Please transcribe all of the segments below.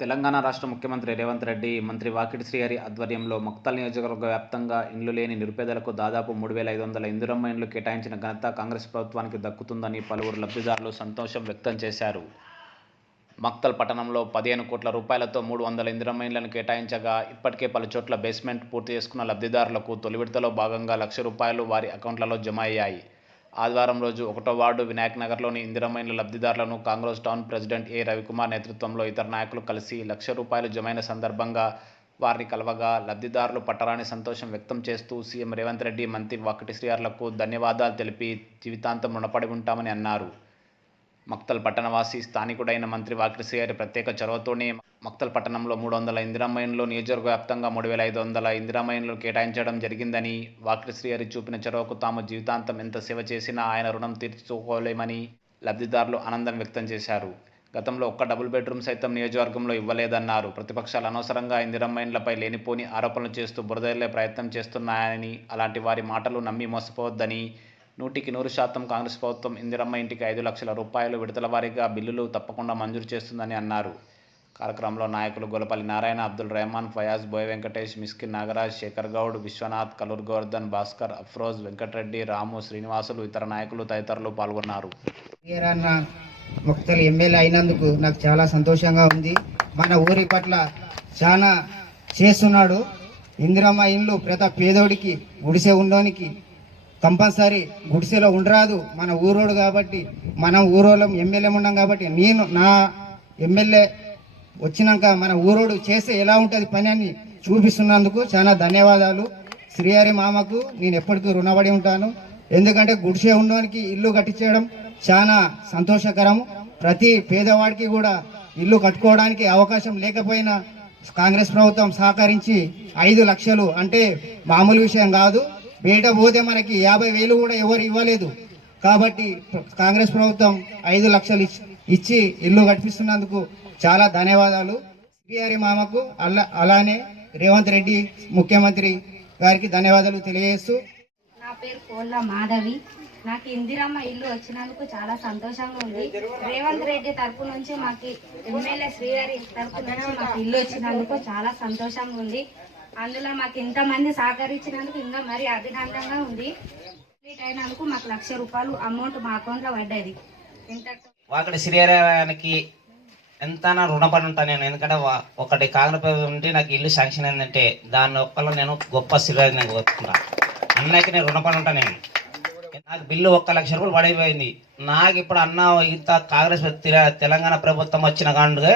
తెలంగాణ రాష్ట్ర ముఖ్యమంత్రి రేవంత్ రెడ్డి మంత్రి వాకిటి శ్రీహరి ఆధ్వర్యంలో మక్తల్ నియోజకవర్గ వ్యాప్తంగా ఇండ్లు లేని నిరుపేదలకు దాదాపు మూడు వేల ఐదు వందల ఇందిరమ్మ ఇండ్లు కేటాయించిన ఘనత కాంగ్రెస్ ప్రభుత్వానికి దక్కుతుందని పలువురు లబ్ధిదారులు సంతోషం వ్యక్తం చేశారు. మక్తల్ పట్టణంలో పదిహేను కోట్ల రూపాయలతో మూడు వందల ఇందిరమ్మ ఇండ్లను కేటాయించగా ఇప్పటికే పలు చోట్ల బేస్మెంట్ పూర్తి చేసుకున్న లబ్ధిదారులకు తొలి విడతలో భాగంగా లక్ష రూపాయలు వారి అకౌంట్లలో జమ అయ్యాయి. ఆదివారం రోజు ఒకటో వార్డు వినాయక్ నగర్లోని ఇందిరమైన లబ్ధిదారులను Congress town president A Ravikumar నేతృత్వంలో ఇతర నాయకులు కలిసి లక్ష రూపాయలు జమైన సందర్భంగా వారిని కలవగా లబ్ధిదారులు పట్టరాని సంతోషం వ్యక్తం చేస్తూ సీఎం రేవంత్ రెడ్డి మంత్రి వాకటి శ్రీఆర్లకు ధన్యవాదాలు తెలిపి జీవితాంతం రుణపడి ఉంటామని అన్నారు. మక్తల్ పట్టణవాసి స్థానికుడైన మంత్రి వాకటి శ్రీఆర్ ప్రత్యేక చొరవతోనే మక్తల్ పట్టణంలో మూడు వందల ఇందిరామయంలో నియోజకవర్గ వ్యాప్తంగా మూడు వేల ఐదు వందల ఇందిరామయంలు కేటాయించడం జరిగిందని వాకిటి చూపిన చొరవకు తాము జీవితాంతం ఎంత సేవ చేసినా ఆయన రుణం తీర్చుకోలేమని లబ్ధిదారులు ఆనందం వ్యక్తం చేశారు. గతంలో ఒక్క డబుల్ బెడ్రూమ్ సైతం నియోజకవర్గంలో ఇవ్వలేదన్నారు. ప్రతిపక్షాలు అనవసరంగా ఇందిరమ్మైన్లపై లేనిపోని ఆరోపణలు చేస్తూ బురదల్లే ప్రయత్నం చేస్తున్నాయని అలాంటి వారి మాటలు నమ్మి మోసపోవద్దని నూటికి నూరు శాతం కాంగ్రెస్ ప్రభుత్వం ఇందిరమ్మ ఇంటికి ఐదు లక్షల రూపాయలు విడతల వారీగా బిల్లులు తప్పకుండా మంజూరు చేస్తుందని అన్నారు. కార్యక్రమంలో నాయకులు గొలపల్లి నారాయణ అబ్దుల్ రెహమాన్ ఫయాజ్ బోయ్ వెంకటేష్ మిస్కిన్ నాగరాజ్ శేఖర్ గౌడ్ విశ్వనాథ్ కలూర్ గోవర్ధన్ భాస్కర్ అఫ్రోజ్ వెంకటరెడ్డి రాము శ్రీనివాసులు ఇతర నాయకులు తదితరులు పాల్గొన్నారు. ముక్తలు ఎమ్మెల్యే అయినందుకు నాకు చాలా సంతోషంగా ఉంది. మన ఊరి పట్ల చాలా చేస్తున్నాడు. ఇందిరమ్మ ఇండ్లు ప్రతి పేదోడికి గుడిసె ఉండడానికి కంపల్సరీ గుడిసెలో ఉండరాదు. మన ఊరోడు కాబట్టి మనం ఊరోళ్ళం ఎమ్మెల్యే ఉన్నాం కాబట్టి నేను నా ఎమ్మెల్యే వచ్చినాక మన ఊరోడు చేస్తే ఎలా ఉంటుంది పని అని చూపిస్తున్నందుకు చాలా ధన్యవాదాలు. శ్రీహరి మామకు నేను ఎప్పటికీ రుణపడి ఉంటాను. ఎందుకంటే గుడిసె ఉండడానికి ఇల్లు కట్టించడం చాలా సంతోషకరం ప్రతి పేదవాడికి కూడా ఇల్లు కట్టుకోవడానికి అవకాశం లేకపోయినా కాంగ్రెస్ ప్రభుత్వం సహకరించి ఐదు లక్షలు అంటే మామూలు విషయం కాదు. బయట పోతే మనకి యాభై వేలు కూడా ఎవరు ఇవ్వలేదు. కాబట్టి కాంగ్రెస్ ప్రభుత్వం ఐదు లక్షలు ఇచ్చి- ఇల్లు కట్టిస్తున్నందుకు చాలా ధన్యవాదాలు. శ్రీహరి మామకు అలా అలానే రేవంత్ రెడ్డి ముఖ్యమంత్రి గారికి ధన్యవాదాలు తెలియజేస్తూ. నా పేరు కోళ్ళ మాధవి. నాకు ఇందిరమ్మ ఇల్లు వచ్చినందుకు చాలా సంతోషంగా ఉంది. రేవంత్ రెడ్డి తరపు నుంచి మాకు ఎమ్మెల్యే శ్రీహరి తరపు నుంచి మాకు ఇల్లు వచ్చినందుకు చాలా సంతోషంగా ఉంది. అందులో మాకు ఇంతమంది సహకరించినందుకు ఇంకా మరీ అభినందంగా ఉంది. కంప్లీట్ అయినందుకు మాకు లక్ష రూపాయలు అమౌంట్ మా అకౌంట్లో పడ్డది. ఇంత వాకటి శ్రీరానికి ఎంతనా రుణపడి ఉంటాను నేను. ఎందుకంటే ఒకటి కాంగ్రెస్ ప్రభుత్వం ఉంటే నాకు ఇల్లు శాంక్షన్ అయిందంటే దాని ఒక్కలో నేను గొప్ప శ్రీరాజు నేను కోరుకుంటాను అన్నయ్యకి నేను రుణపడి ఉంటాను నేను. నాకు బిల్లు ఒక్క లక్ష రూపాయలు పడైపోయింది. నాకు ఇప్పుడు అన్న ఇంత కాంగ్రెస్ తెలంగాణ ప్రభుత్వం వచ్చిన కాండుగా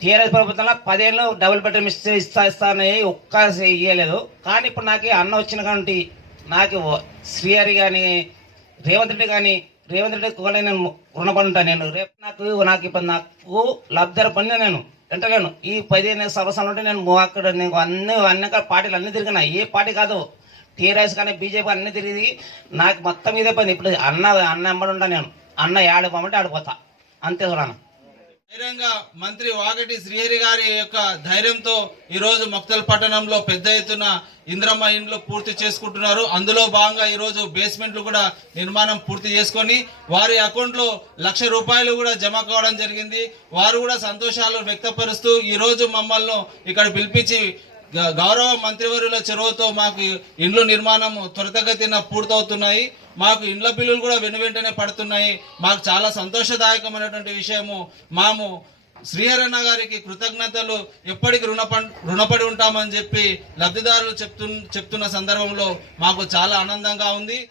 టీఆర్ఎస్ ప్రభుత్వంలో పదేళ్ళు డబుల్ బెడ్రూమ్ ఇస్తే ఇస్తా ఇస్తా అని ఒక్క ఇయ్యలేదు. కానీ ఇప్పుడు నాకు అన్న వచ్చిన కాబట్టి నాకు శ్రీహరి కానీ రేవంత్ రెడ్డి కానీ రేవంత్ రెడ్డి కూడా నేను రుణపడి ఉంటాను నేను. రేపు నాకు నాకు ఇప్పుడు నాకు లబ్ధర పని నేను. వింటలేను. ఈ పదిహేను సంవత్సరాలు ఉంటే నేను అక్కడ నేను అన్ని అన్ని పార్టీలు అన్ని తిరిగినా. ఏ పార్టీ కాదు. టీఆర్ఎస్ కానీ బీజేపీ అన్ని తిరిగి నాకు మొత్తం ఇదే పని. ఇప్పుడు అన్న అన్న ఎంబడి ఉంటాను నేను. అన్న ఆడిపోమంటే ఆడిపోతా అంతే చూడను ధైర్యంగా మంత్రి వాగటి శ్రీహరి గారి యొక్క ధైర్యంతో ఈరోజు మక్తల్ పట్టణంలో పెద్ద ఎత్తున ఇంద్రమ్మ ఇండ్లు పూర్తి చేసుకుంటున్నారు. అందులో భాగంగా ఈరోజు బేస్మెంట్లు కూడా నిర్మాణం పూర్తి చేసుకొని వారి అకౌంట్లో లక్ష రూపాయలు కూడా జమ కావడం జరిగింది. వారు కూడా సంతోషాలు వ్యక్తపరుస్తూ ఈరోజు మమ్మల్ని ఇక్కడ పిలిపించి గ- గౌరవ మంత్రివర్యుల చొరవతో మాకు ఇండ్లు నిర్మాణం త్వరితగతిన పూర్తవుతున్నాయి. మాకు ఇండ్ల బిల్లులు కూడా వెను వెంటనే పడుతున్నాయి. మాకు చాలా సంతోషదాయకమైనటువంటి విషయము. మాము శ్రీహరణ గారికి కృతజ్ఞతలు. ఎప్పటికి రుణప రుణపడి ఉంటామని చెప్పి లబ్ధిదారులు చెప్తు చెప్తున్న సందర్భంలో మాకు చాలా ఆనందంగా ఉంది.